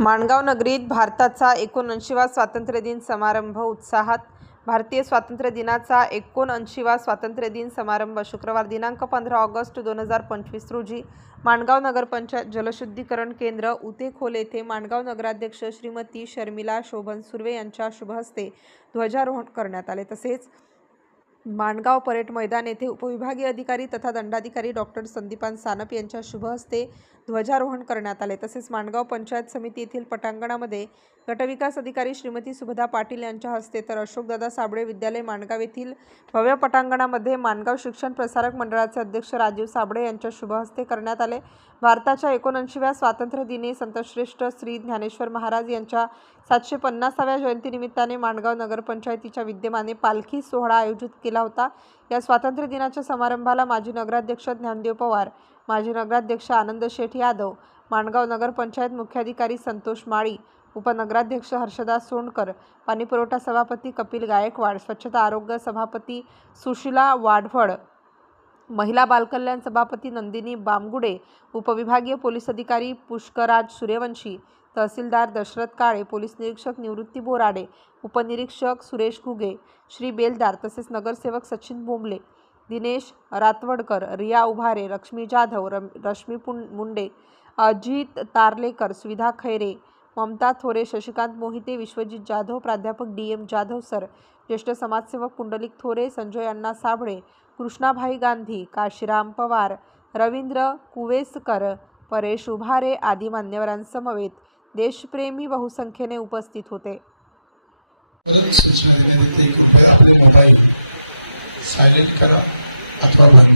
माणगाव नगरीत भारताचा एकोणऐंशीवा स्वातंत्र्य दिन समारंभ उत्साहात. भारतीय स्वातंत्र्य दिनाचा एकोणऐंशीवा स्वातंत्र्य दिन समारंभ शुक्रवार दिनांक पंधरा ऑगस्ट दोन हजार पंचवीस रोजी माणगाव नगरपंचायत जलशुद्धीकरण केंद्र उतेखोल येथे माणगाव नगराध्यक्ष श्रीमती शर्मिला शोभन सुर्वे यांच्या शुभहस्ते ध्वजारोहण करण्यात आले. तसेच माणगाव परेड मैदान येथे उपविभागीय अधिकारी तथा दंडाधिकारी डॉक्टर संदीपान सानप यांच्या शुभहस्ते ध्वजारोहण करण्यात आले. तसेच माणगाव पंचायत समिती येथील पटांगणामध्ये गटविकास अधिकारी श्रीमती सुभदा पाटील यांच्या हस्ते तर अशोकदादा साबळे विद्यालय माणगाव येथील भव्य पटांगणामध्ये माणगाव शिक्षण प्रसारक मंडळाचे अध्यक्ष राजीव साबळे यांच्या शुभहस्ते करण्यात आले. भारताच्या एकोणऐंशीव्या स्वातंत्र्य दिनी संतश्रेष्ठ श्री ज्ञानेश्वर महाराज यांच्या सातशे पन्नासाव्या जयंतीनिमित्ताने माणगाव नगरपंचायतीच्या विद्यमाने पालखी सोहळा आयोजित केला होता. या स्वातंत्र्य दिनाच्या समारंभाला माजी नगराध्यक्ष ज्ञानदेव पवार माजी नगराध्यक्ष आनंद शेठ यादव माणगाव नगरपंचायत मुख्याधिकारी संतोष माळी उपनगराध्यक्ष हर्षदास सोंडकर पाणीपुरवठा सभापती कपिल गायकवाड स्वच्छता आरोग्य सभापती सुशिला वाढवड महिला बालकल्याण सभापती नंदिनी बामगुडे उपविभागीय पोलीस अधिकारी पुष्कराज सूर्यवंशी तहसीलदार दशरथ काळे पोलीस निरीक्षक निवृत्ती बोराडे उपनिरीक्षक सुरेश घुगे श्री बेलदार तसेच नगरसेवक सचिन बोंबले दिनेश रातवडकर रिया उभारे लक्ष्मी जाधव रम रश्मी पुं मुंडे अजित तारलेकर सुविधा खैरे ममता थोरे शशिकांत मोहिते विश्वजित जाधव प्राध्यापक डी एम जाधव सर ज्येष्ठ समाजसेवक पुंडलिक थोरे संजय अण्णा साबळे कृष्णाभाई गांधी काशीराम पवार रवींद्र कुवेसकर परेश उभारे आदी मान्यवरांसमवेत देशप्रेमी बहुसंख्येने उपस्थित होते. सायलेंट करा अथवा